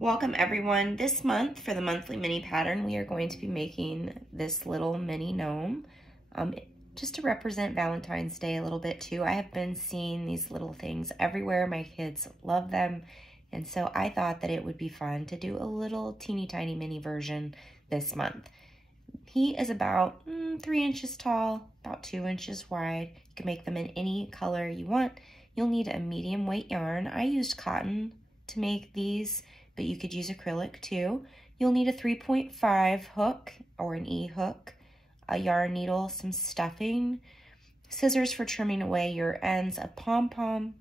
Welcome everyone. This month for the monthly mini pattern, we are going to be making this little mini gnome just to represent Valentine's Day a little bit too. I have been seeing these little things everywhere. My kids love them. And so I thought that it would be fun to do a little teeny tiny mini version this month. He is about 3 inches tall, about 2 inches wide. You can make them in any color you want. You'll need a medium weight yarn. I used cotton to make these, but you could use acrylic too. You'll need a 3.5 hook or an E hook, a yarn needle, some stuffing, scissors for trimming away your ends, a pom-pom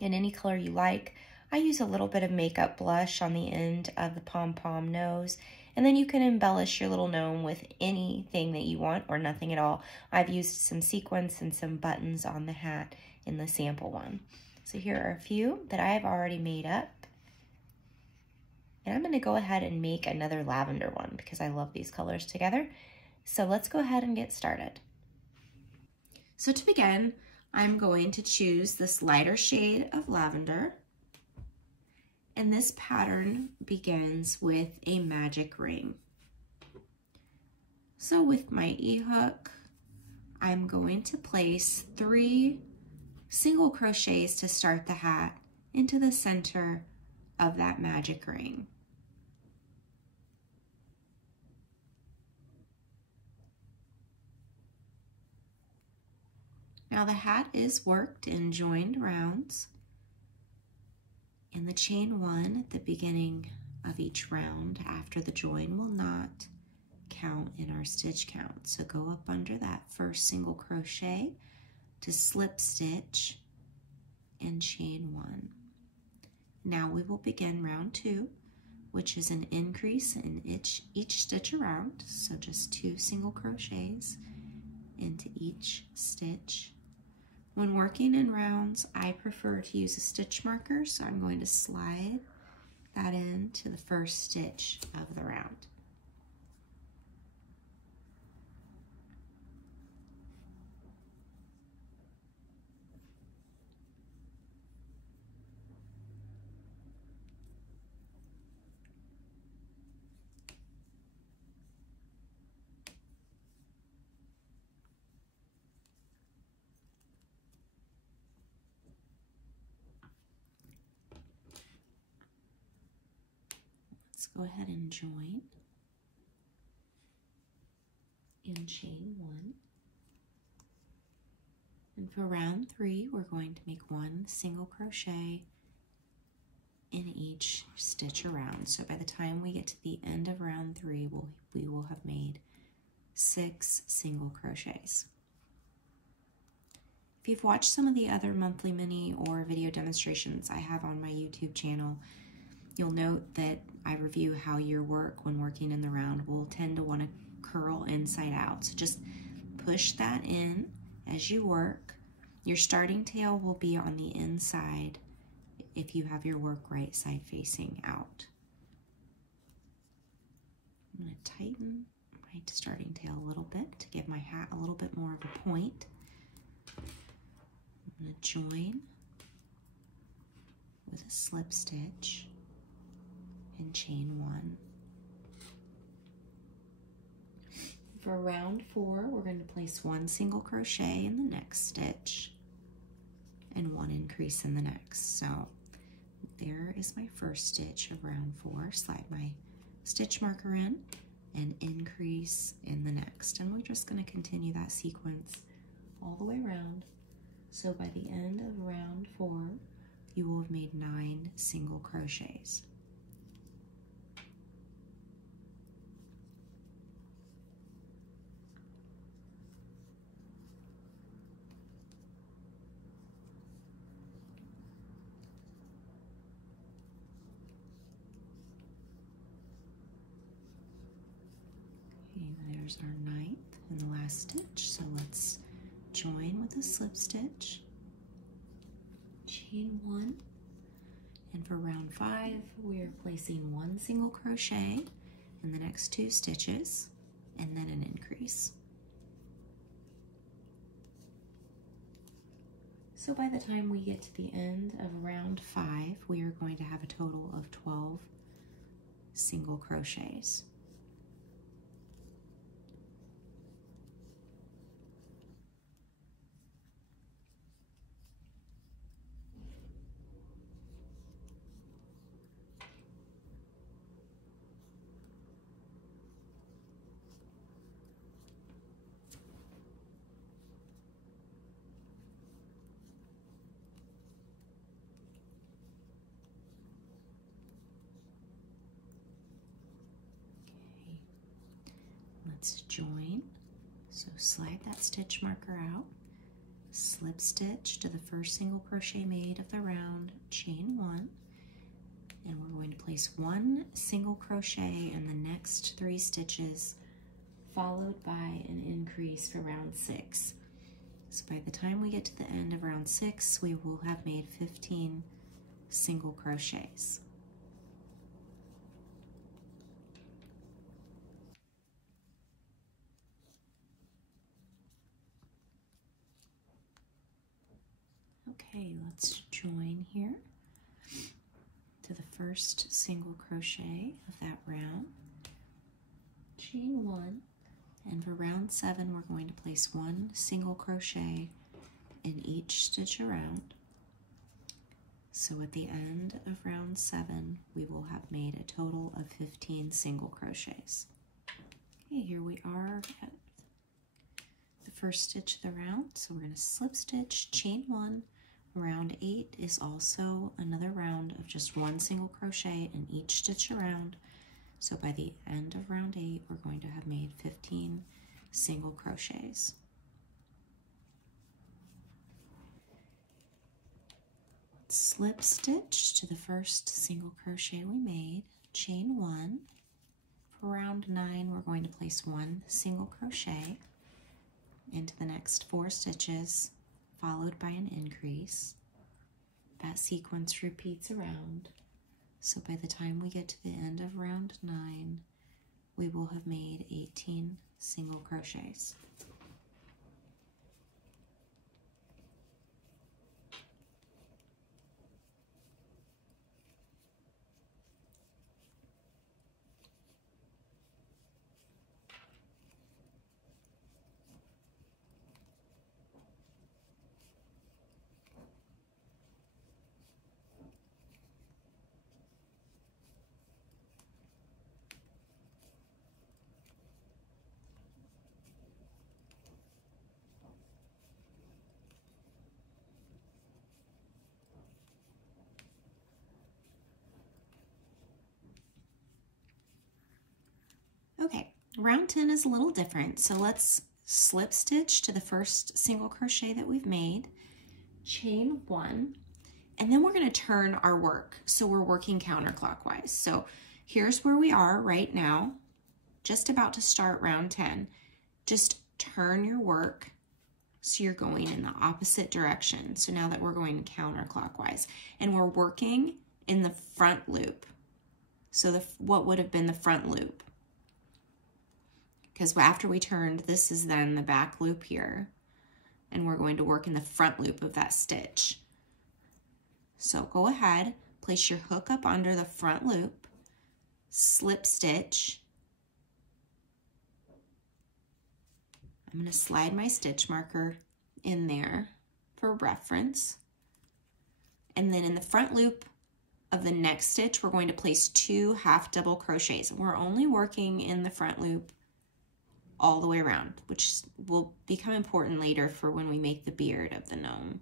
in any color you like. I use a little bit of makeup blush on the end of the pom-pom nose, and then you can embellish your little gnome with anything that you want or nothing at all. I've used some sequins and some buttons on the hat in the sample one. So here are a few that I've already made up. And I'm going to go ahead and make another lavender one because I love these colors together. So let's go ahead and get started. So to begin, I'm going to choose this lighter shade of lavender. And this pattern begins with a magic ring. So with my E-hook, I'm going to place 3 single crochets to start the hat into the center of that magic ring. Now the hat is worked in joined rounds, and the chain 1 at the beginning of each round after the join will not count in our stitch count. So go up under that first single crochet to slip stitch and chain 1. Now we will begin round 2, which is an increase in each stitch around, so just 2 single crochets into each stitch. When working in rounds, I prefer to use a stitch marker, so I'm going to slide that into the first stitch of the round. Let's go ahead and join in chain 1. And for round 3, we're going to make 1 single crochet in each stitch around. So by the time we get to the end of round 3, we will have made 6 single crochets. If you've watched some of the other monthly mini or video demonstrations I have on my YouTube channel, you'll note that I review how your work when working in the round will tend to want to curl inside out. So just push that in as you work. Your starting tail will be on the inside if you have your work right side facing out. I'm going to tighten my starting tail a little bit to give my hat a little bit more of a point. I'm going to join with a slip stitch and chain 1. For round 4, we're going to place 1 single crochet in the next stitch and 1 increase in the next. So there is my first stitch of round 4. Slide my stitch marker in and increase in the next. And we're just going to continue that sequence all the way around. So by the end of round 4, you will have made 9 single crochets. There's our 9th and the last stitch, so let's join with a slip stitch, chain 1, and for round 5 we are placing 1 single crochet in the next 2 stitches and then an increase. So by the time we get to the end of round 5, we are going to have a total of 12 single crochets. Let's join. So slide that stitch marker out, slip stitch to the first single crochet made of the round, chain 1, and we're going to place 1 single crochet in the next 3 stitches, followed by an increase for round 6. So by the time we get to the end of round 6, we will have made 15 single crochets. Okay, let's join here to the first single crochet of that round, chain 1, and for round 7 we're going to place 1 single crochet in each stitch around. So at the end of round 7 we will have made a total of 15 single crochets. Okay, here we are at the first stitch of the round, so we're going to slip stitch, chain 1. Round 8 is also another round of just 1 single crochet in each stitch around. So by the end of round 8, we're going to have made 15 single crochets. Slip stitch to the first single crochet we made, chain 1. For round 9, we're going to place 1 single crochet into the next 4 stitches, followed by an increase. That sequence repeats around. So by the time we get to the end of round 9, we will have made 18 single crochets. Okay, round 10 is a little different, so let's slip stitch to the first single crochet that we've made, chain 1, and then we're going to turn our work, so we're working counterclockwise. So here's where we are right now, just about to start round 10. Just turn your work so you're going in the opposite direction. So now that we're going counterclockwise, and we're working in the front loop. So what would have been the front loop? Because after we turned, this is then the back loop here, and we're going to work in the front loop of that stitch. So go ahead, place your hook up under the front loop, slip stitch. I'm going to slide my stitch marker in there for reference. And then in the front loop of the next stitch, we're going to place 2 half double crochets. We're only working in the front loop all the way around, which will become important later for when we make the beard of the gnome.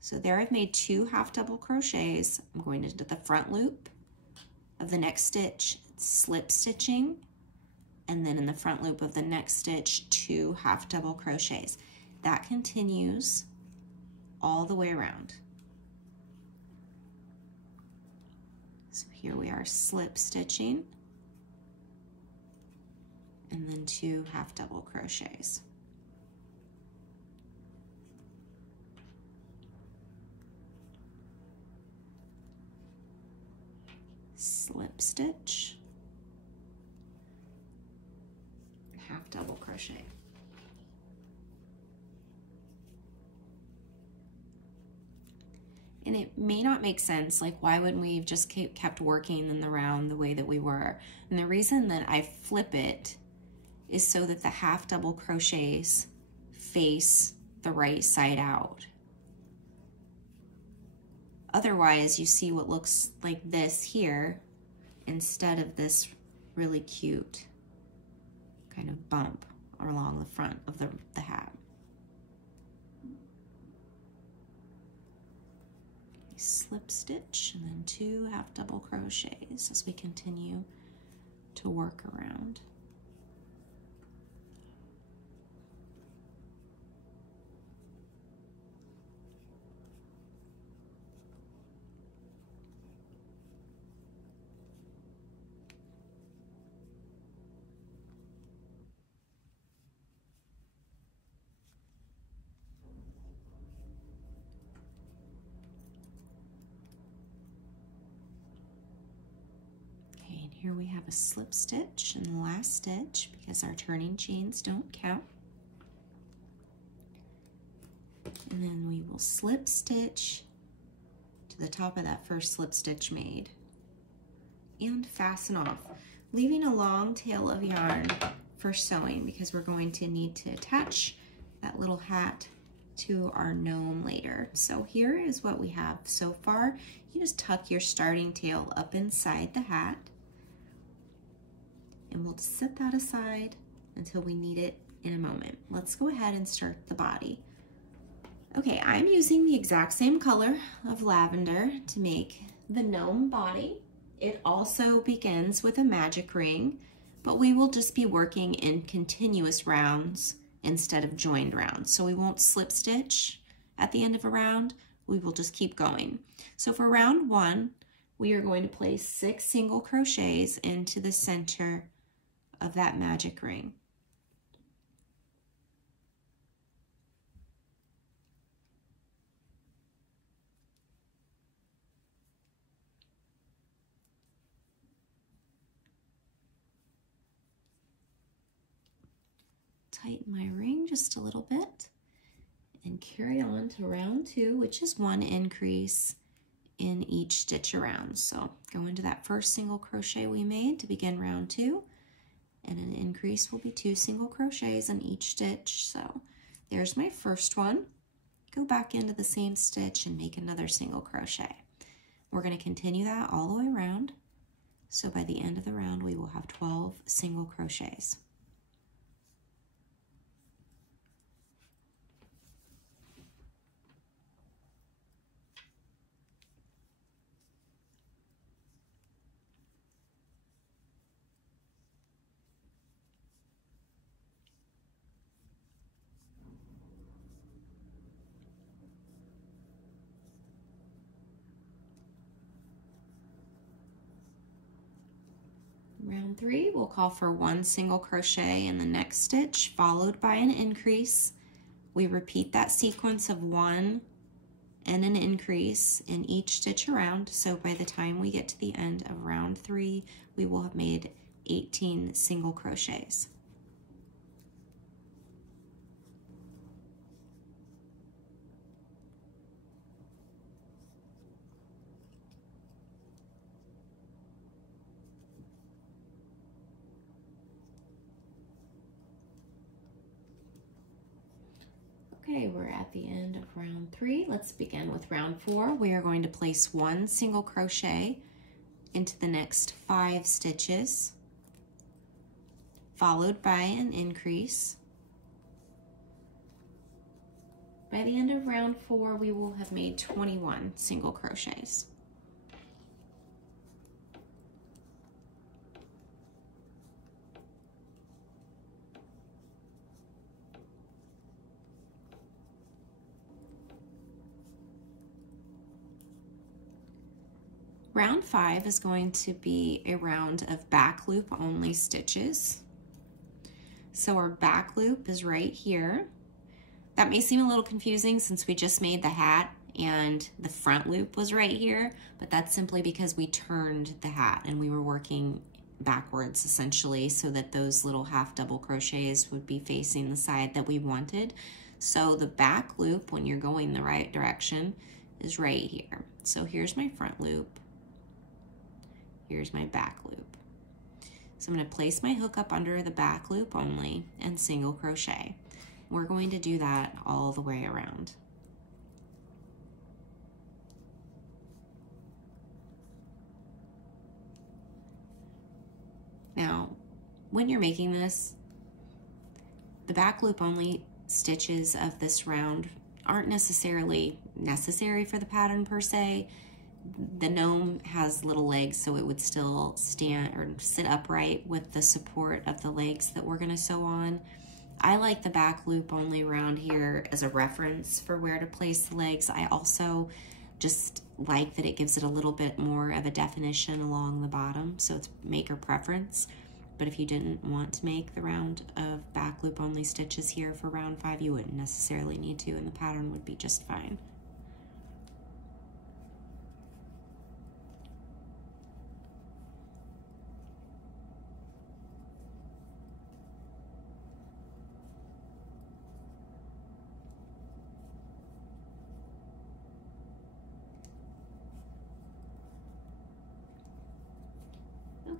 So there I've made 2 half double crochets. I'm going into the front loop of the next stitch, slip stitching, and then in the front loop of the next stitch, 2 half double crochets. That continues all the way around. So here we are slip stitching, and then 2 half double crochets. Slip stitch, half double crochet. And it may not make sense, like why wouldn't we have just kept working in the round the way that we were? And the reason that I flip it is so that the half double crochets face the right side out. Otherwise, you see what looks like this here instead of this really cute kind of bump along the front of the hat. Slip stitch and then 2 half double crochets as we continue to work around. Here we have a slip stitch in the last stitch because our turning chains don't count. And then we will slip stitch to the top of that first slip stitch made and fasten off, leaving a long tail of yarn for sewing because we're going to need to attach that little hat to our gnome later. So here is what we have so far. You just tuck your starting tail up inside the hat. And we'll just set that aside until we need it in a moment. Let's go ahead and start the body. Okay, I'm using the exact same color of lavender to make the gnome body. It also begins with a magic ring, but we will just be working in continuous rounds instead of joined rounds. So we won't slip stitch at the end of a round, we will just keep going. So for round 1, we are going to place 6 single crochets into the center of that magic ring. Tighten my ring just a little bit and carry on to round 2, which is 1 increase in each stitch around. So go into that first single crochet we made to begin round 2. And an increase will be 2 single crochets in each stitch. So there's my first one. Go back into the same stitch and make another single crochet. We're going to continue that all the way around. So by the end of the round, we will have 12 single crochets. Round 3, we'll call for 1 single crochet in the next stitch, followed by an increase. We repeat that sequence of 1 and an increase in each stitch around. So by the time we get to the end of round 3, we will have made 18 single crochets. Okay, we're at the end of round 3. Let's begin with round 4. We are going to place 1 single crochet into the next 5 stitches, followed by an increase. By the end of round 4, we will have made 21 single crochets. Round 5 is going to be a round of back loop only stitches. So our back loop is right here. That may seem a little confusing since we just made the hat and the front loop was right here, but that's simply because we turned the hat and we were working backwards essentially so that those little half double crochets would be facing the side that we wanted. So the back loop, when you're going the right direction, is right here. So here's my front loop, here's my back loop. So I'm going to place my hook up under the back loop only and single crochet. We're going to do that all the way around. Now, when you're making this, the back loop only stitches of this round aren't necessarily necessary for the pattern per se. The gnome has little legs, so it would still stand or sit upright with the support of the legs that we're gonna sew on. I like the back loop only round here as a reference for where to place the legs. I also just like that it gives it a little bit more of a definition along the bottom, so it's maker preference. But if you didn't want to make the round of back loop only stitches here for round 5, you wouldn't necessarily need to, and the pattern would be just fine.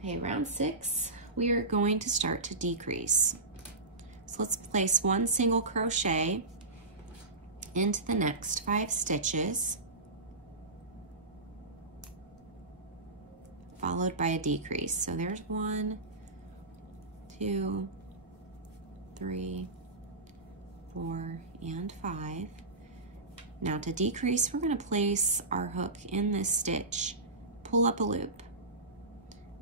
Okay, round 6, we are going to start to decrease. So let's place 1 single crochet into the next 5 stitches, followed by a decrease. So there's 1, 2, 3, 4, and 5. Now to decrease, we're going to place our hook in this stitch, pull up a loop.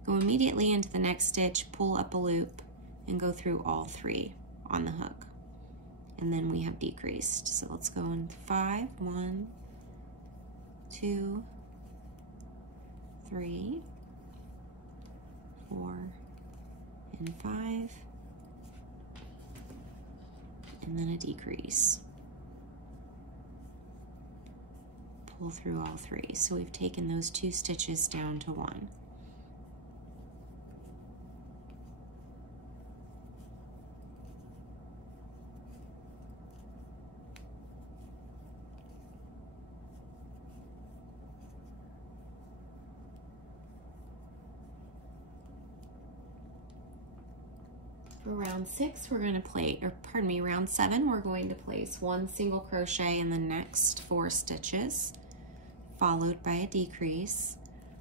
Go immediately into the next stitch, pull up a loop, and go through all 3 on the hook. And then we have decreased. So let's go in 5, 1, 2, 3, 4, and 5, and then a decrease. Pull through all 3. So we've taken those 2 stitches down to 1. For round 6, we're going to round 7, we're going to place 1 single crochet in the next 4 stitches, followed by a decrease.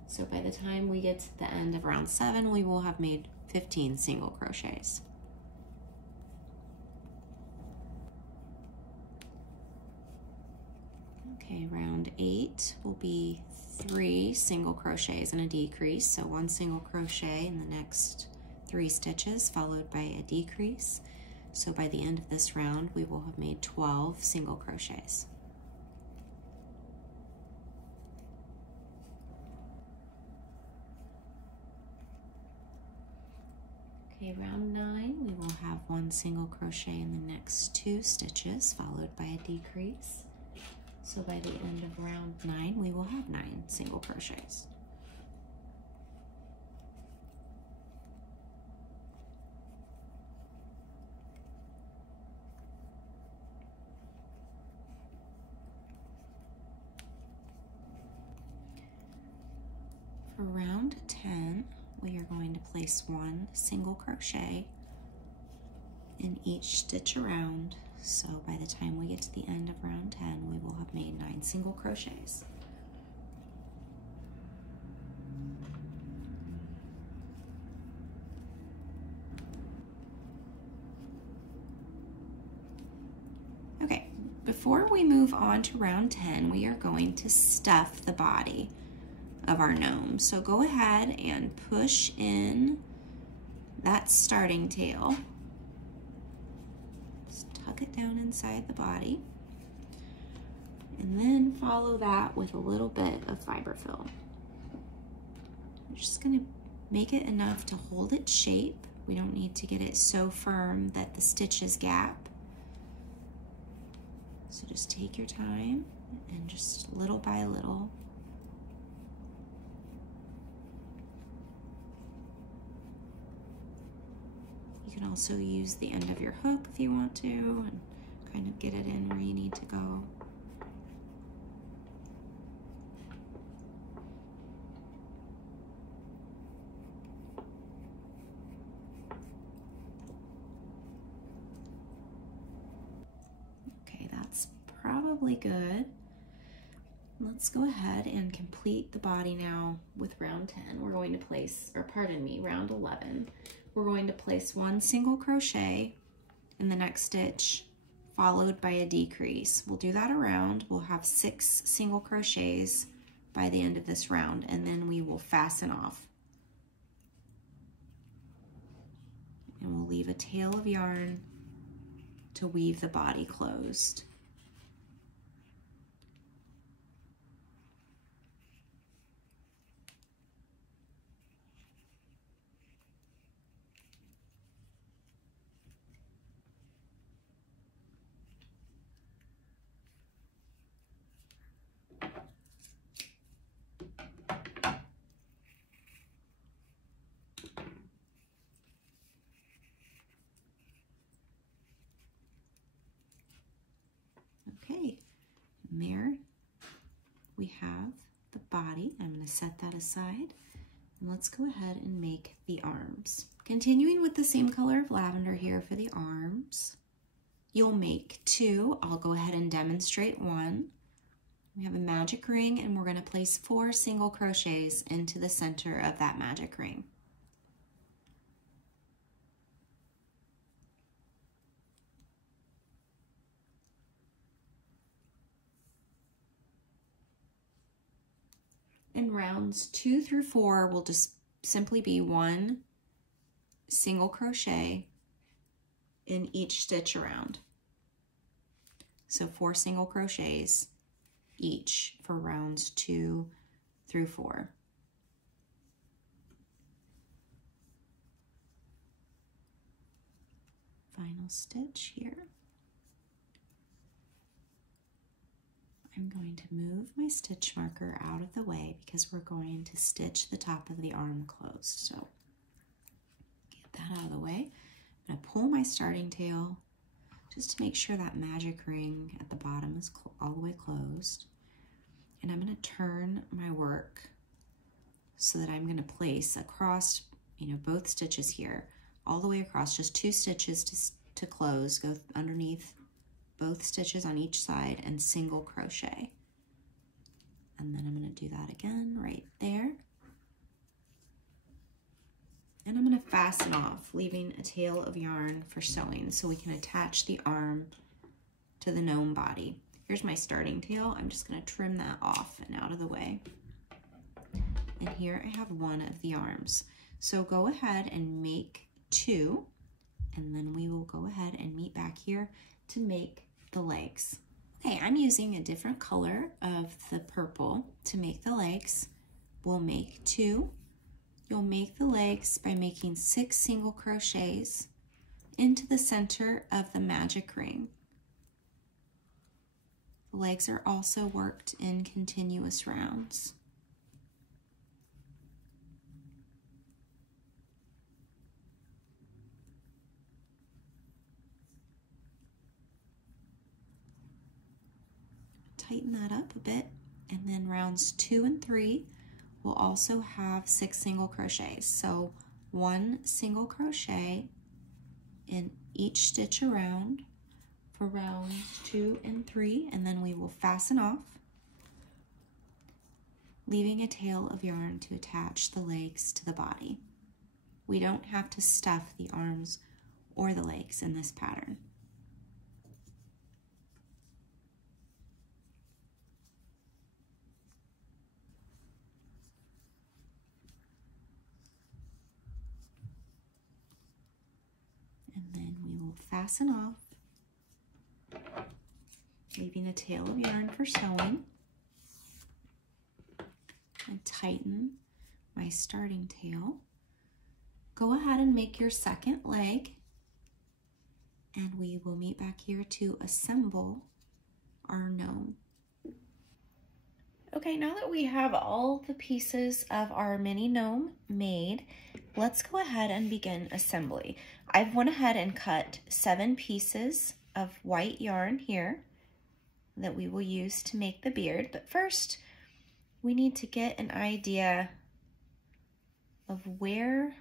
So by the time we get to the end of round 7, we will have made 15 single crochets. Okay, round 8 will be 3 single crochets and a decrease. So 1 single crochet in the next 3 stitches, followed by a decrease. So by the end of this round, we will have made 12 single crochets. Okay, round 9, we will have 1 single crochet in the next 2 stitches, followed by a decrease. So by the end of round 9, we will have 9 single crochets. For round 10, we are going to place 1 single crochet in each stitch around. So by the time we get to the end of round 10, we will have made 9 single crochets. Okay, before we move on to round 10, we are going to stuff the body of our gnome. So go ahead and push in that starting tail. Just tuck it down inside the body. And then follow that with a little bit of fiberfill. I'm just gonna make it enough to hold its shape. We don't need to get it so firm that the stitches gap. So just take your time and just little by little. You can also use the end of your hook if you want to and kind of get it in where you need to go. probably good. Let's go ahead and complete the body now with round 10. We're going to place, or pardon me, round 11. We're going to place 1 single crochet in the next stitch, followed by a decrease. We'll do that around. We'll have 6 single crochets by the end of this round, and then we will fasten off. And we'll leave a tail of yarn to weave the body closed. Okay, and there we have the body. I'm going to set that aside, and let's go ahead and make the arms. Continuing with the same color of lavender here for the arms, you'll make 2. I'll go ahead and demonstrate 1. We have a magic ring, and we're going to place 4 single crochets into the center of that magic ring. And rounds 2 through 4 will just simply be 1 single crochet in each stitch around. So 4 single crochets each for rounds 2 through 4. Final stitch here. I'm going to move my stitch marker out of the way because we're going to stitch the top of the arm closed. So get that out of the way. I'm going to pull my starting tail just to make sure that magic ring at the bottom is all the way closed. And I'm going to turn my work so that I'm going to place across, both stitches here, all the way across, just 2 stitches to close, go underneath both stitches on each side and single crochet. And then I'm going to do that again right there. And I'm going to fasten off, leaving a tail of yarn for sewing so we can attach the arm to the gnome body. Here's my starting tail. I'm just going to trim that off and out of the way. And here I have 1 of the arms. So go ahead and make 2, and then we will go ahead and meet back here to make the legs. Okay, I'm using a different color of the purple to make the legs. We'll make 2. You'll make the legs by making 6 single crochets into the center of the magic ring. The legs are also worked in continuous rounds. Tighten that up a bit, and then rounds 2 and 3 will also have 6 single crochets. So 1 single crochet in each stitch around for rounds 2 and 3, and then we will fasten off, leaving a tail of yarn to attach the legs to the body. We don't have to stuff the arms or the legs in this pattern. And then we will fasten off, leaving a tail of yarn for sewing, and tighten my starting tail. Go ahead and make your second leg, and we will meet back here to assemble our gnome. Okay, now that we have all the pieces of our mini gnome made, let's go ahead and begin assembly. I've went ahead and cut 7 pieces of white yarn here that we will use to make the beard. But first, we need to get an idea of where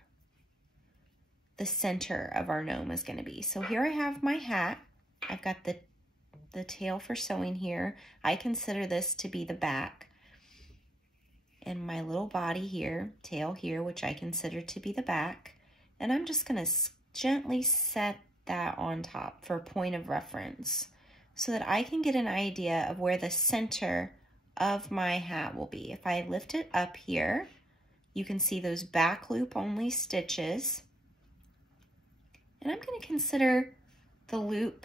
the center of our gnome is going to be. So here I have my hat. I've got the the tail for sewing here. I consider this to be the back. And my little body here, tail here, which I consider to be the back. And I'm just gonna gently set that on top for a point of reference so that I can get an idea of where the center of my hat will be. If I lift it up here, you can see those back loop only stitches. And I'm going to consider the loop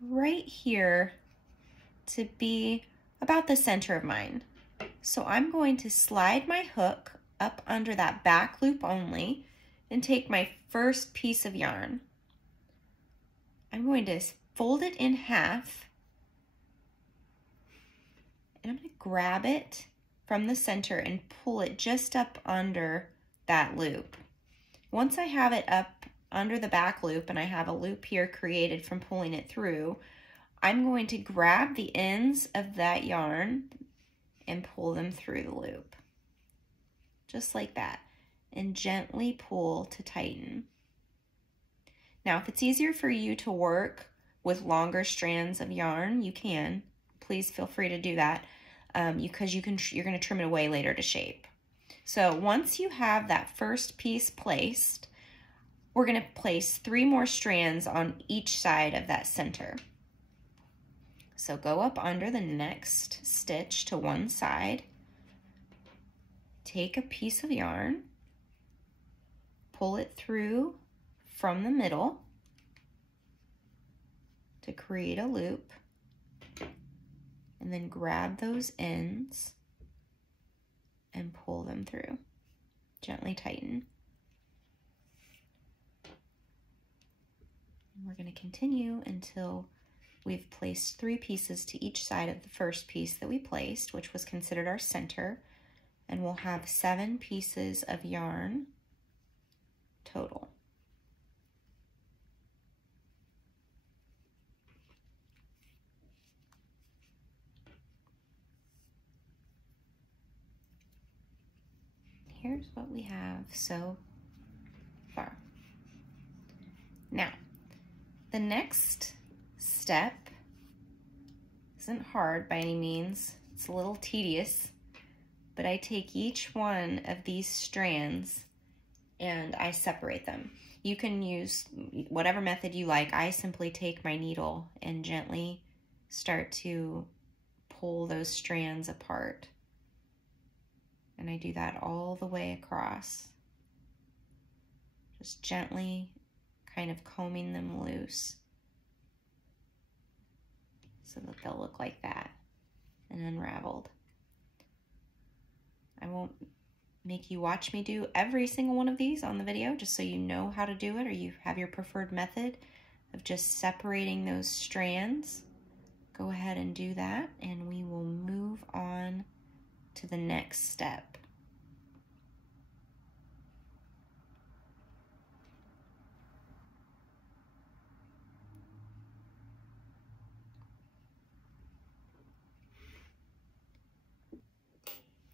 right here to be about the center of mine. So I'm going to slide my hook up under that back loop only and take my first piece of yarn. I'm going to fold it in half, and I'm going to grab it from the center and pull it just up under that loop. Once I have it up under the back loop and I have a loop here created from pulling it through, I'm going to grab the ends of that yarn and pull them through the loop. Just like that. And gently pull to tighten. Now, if it's easier for you to work with longer strands of yarn, you can. Please feel free to do that because you're going to trim it away later to shape. So once you have that first piece placed, we're going to place 3 more strands on each side of that center. So go up under the next stitch to one side, take a piece of yarn, pull it through from the middle to create a loop, and then grab those ends and pull them through. Gently tighten. And we're going to continue until we've placed 3 pieces to each side of the first piece that we placed, which was considered our center, and we'll have 7 pieces of yarn total. Here's what we have so far. Now, the next step isn't hard by any means. It's a little tedious, but I take each one of these strands and I separate them. You can use whatever method you like. I simply take my needle and gently start to pull those strands apart. And I do that all the way across. Just gently kind of combing them loose so that they'll look like that and unraveled. I won't make you watch me do every single one of these on the video, just so you know how to do it, or you have your preferred method of just separating those strands. Go ahead and do that, and we will move on to the next step.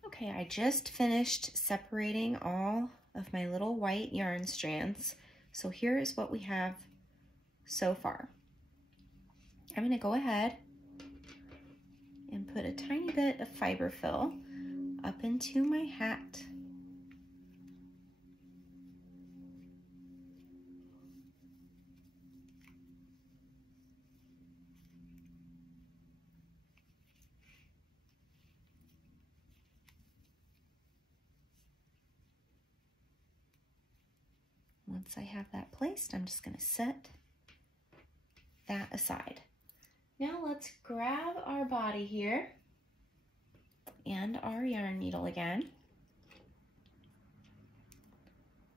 Okay, I just finished separating all of my little white yarn strands. So here is what we have so far. I'm going to go ahead and put a tiny bit of fiber fill up into my hat. Once I have that placed, I'm just going to set that aside. Now let's grab our body here and our yarn needle again.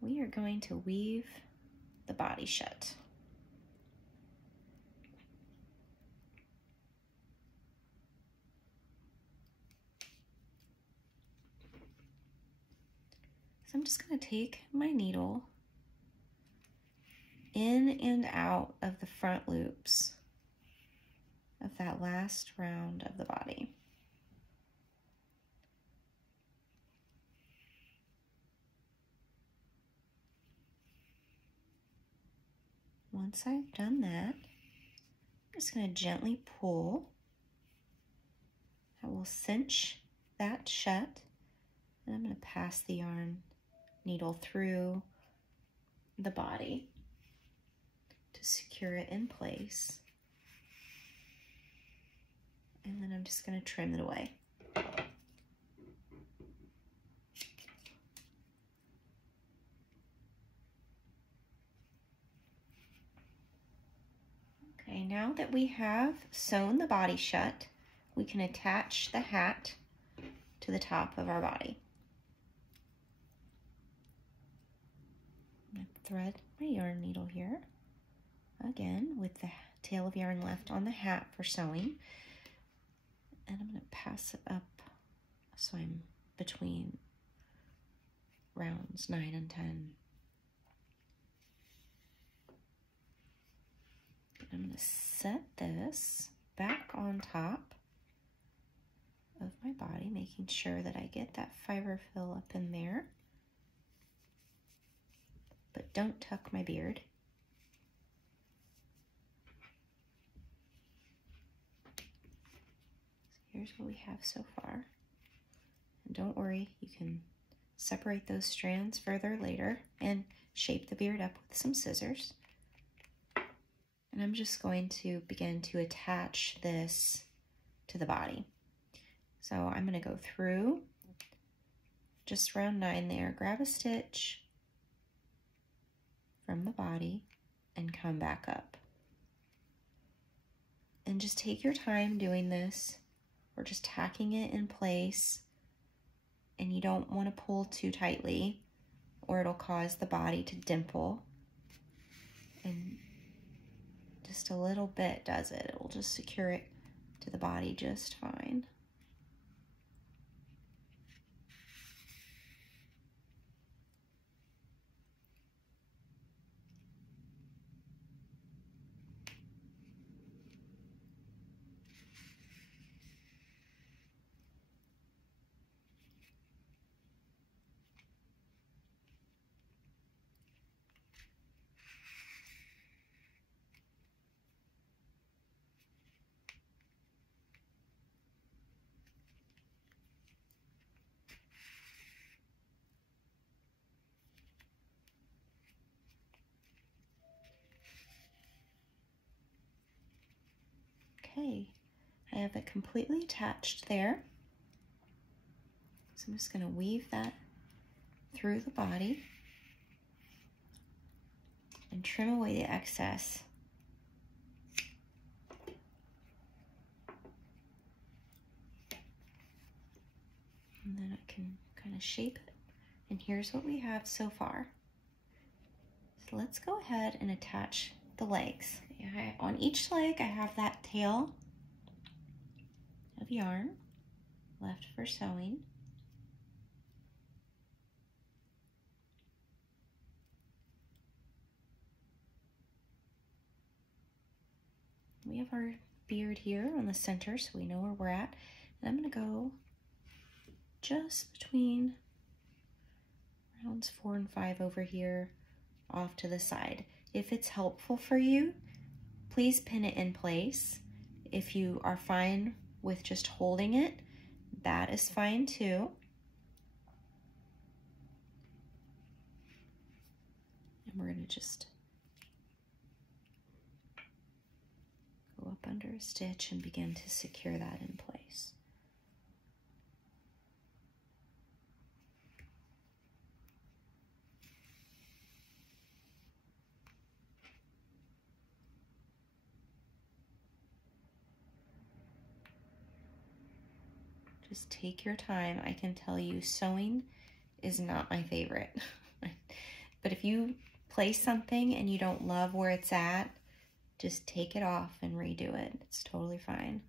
We are going to weave the body shut. So I'm just going to take my needle in and out of the front loops of that last round of the body. Once I've done that, just going to gently pull. I will cinch that shut, and I'm going to pass the yarn needle through the body to secure it in place. And then I'm just going to trim it away. Okay, now that we have sewn the body shut, we can attach the hat to the top of our body. I'm going to thread my yarn needle here, again with the tail of yarn left on the hat for sewing. And I'm going to pass it up so I'm between rounds 9 and 10. I'm going to set this back on top of my body, making sure that I get that fiber fill up in there, but don't tuck my beard. So here's what we have so far. And don't worry, you can separate those strands further later and shape the beard up with some scissors. And I'm just going to begin to attach this to the body. So I'm going to go through just round 9 there, grab a stitch from the body and come back up. And just take your time doing this. We're just tacking it in place, and you don't want to pull too tightly or it'll cause the body to dimple. And just a little bit does it. It will just secure it to the body just fine. Okay, I have it completely attached there. So I'm just going to weave that through the body and trim away the excess. And then I can kind of shape it. And here's what we have so far. So let's go ahead and attach the legs. On each leg, I have that tail of yarn left for sewing. We have our beard here on the center, so we know where we're at. And I'm going to go just between rounds 4 and 5 over here off to the side. If it's helpful for you, please pin it in place. If you are fine with just holding it, that is fine too. And we're going to just go up under a stitch and begin to secure that in place. Just take your time. I can tell you sewing is not my favorite. But if you place something and you don't love where it's at, just take it off and redo it. It's totally fine.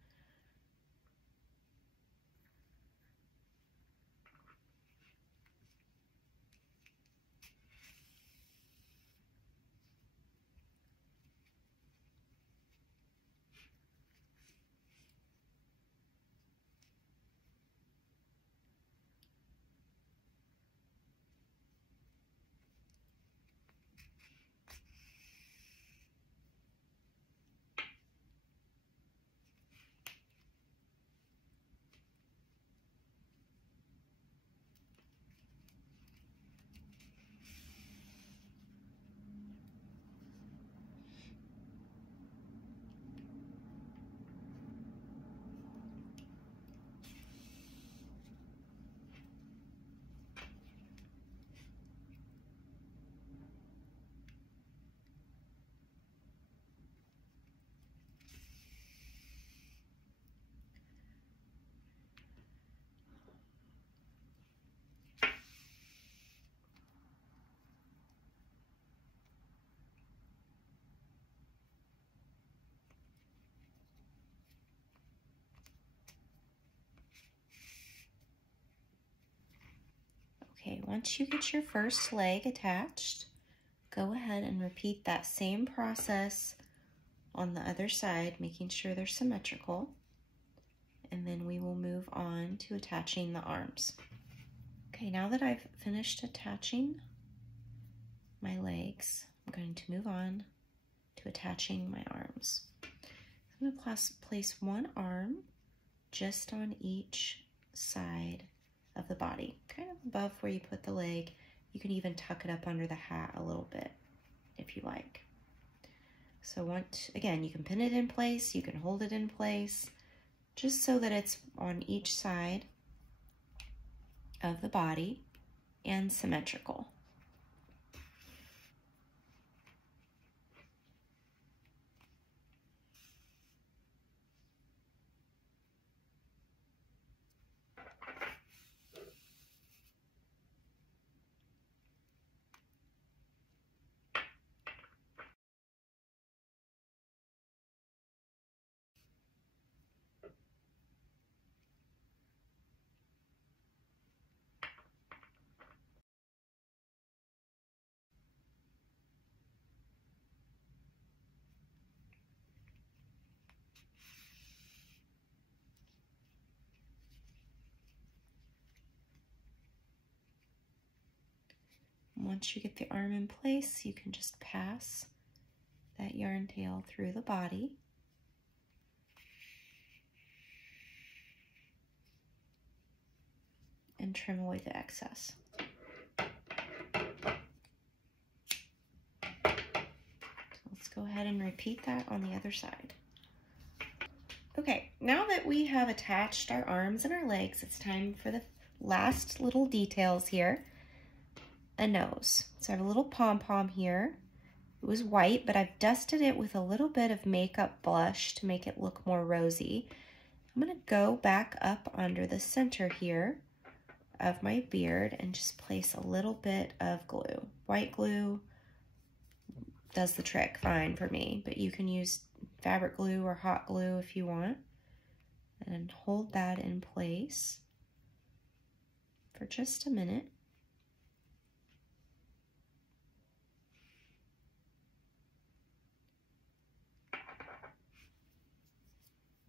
Okay, once you get your first leg attached, go ahead and repeat that same process on the other side, making sure they're symmetrical. And then we will move on to attaching the arms. Okay, now that I've finished attaching my legs, I'm going to move on to attaching my arms. I'm going to place one arm just on each side of the body, kind of above where you put the leg. You can even tuck it up under the hat a little bit if you like. So again, you can pin it in place, you can hold it in place, just so that it's on each side of the body and symmetrical. Once you get the arm in place, you can just pass that yarn tail through the body. And trim away the excess. So let's go ahead and repeat that on the other side. Okay, now that we have attached our arms and our legs, it's time for the last little details here. A nose. So I have a little pom-pom here. It was white, but I've dusted it with a little bit of makeup blush to make it look more rosy. I'm going to go back up under the center here of my beard and just place a little bit of glue. White glue does the trick fine for me, but you can use fabric glue or hot glue if you want. And hold that in place for just a minute.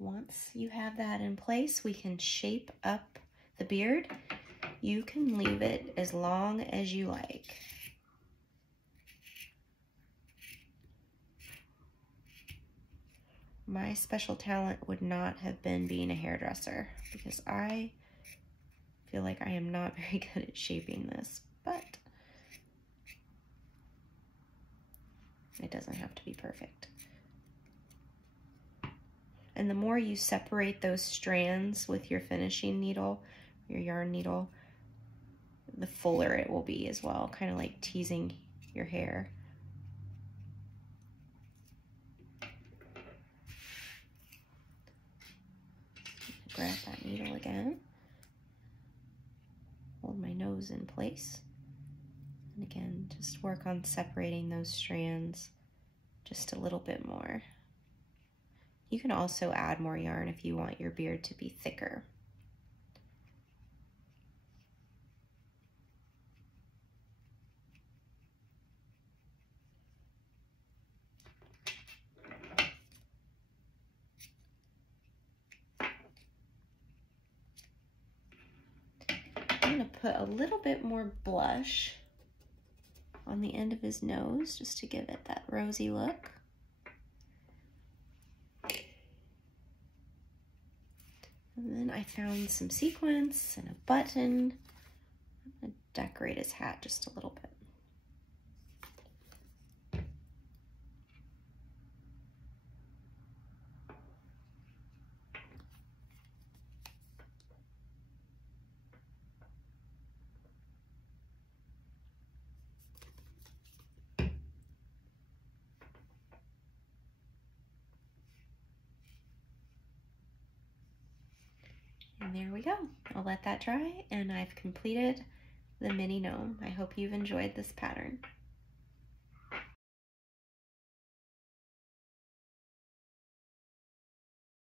Once you have that in place, we can shape up the beard. You can leave it as long as you like. My special talent would not have been being a hairdresser, because I feel like I am not very good at shaping this, but it doesn't have to be perfect. And the more you separate those strands with your finishing needle, your yarn needle, the fuller it will be as well, kind of like teasing your hair. Grab that needle again, hold my nose in place, and again, just work on separating those strands just a little bit more. You can also add more yarn if you want your beard to be thicker. I'm going to put a little bit more blush on the end of his nose just to give it that rosy look. And then I found some sequins and a button. I'm going to decorate his hat just a little bit. And there we go. I'll let that dry, and I've completed the mini gnome. I hope you've enjoyed this pattern.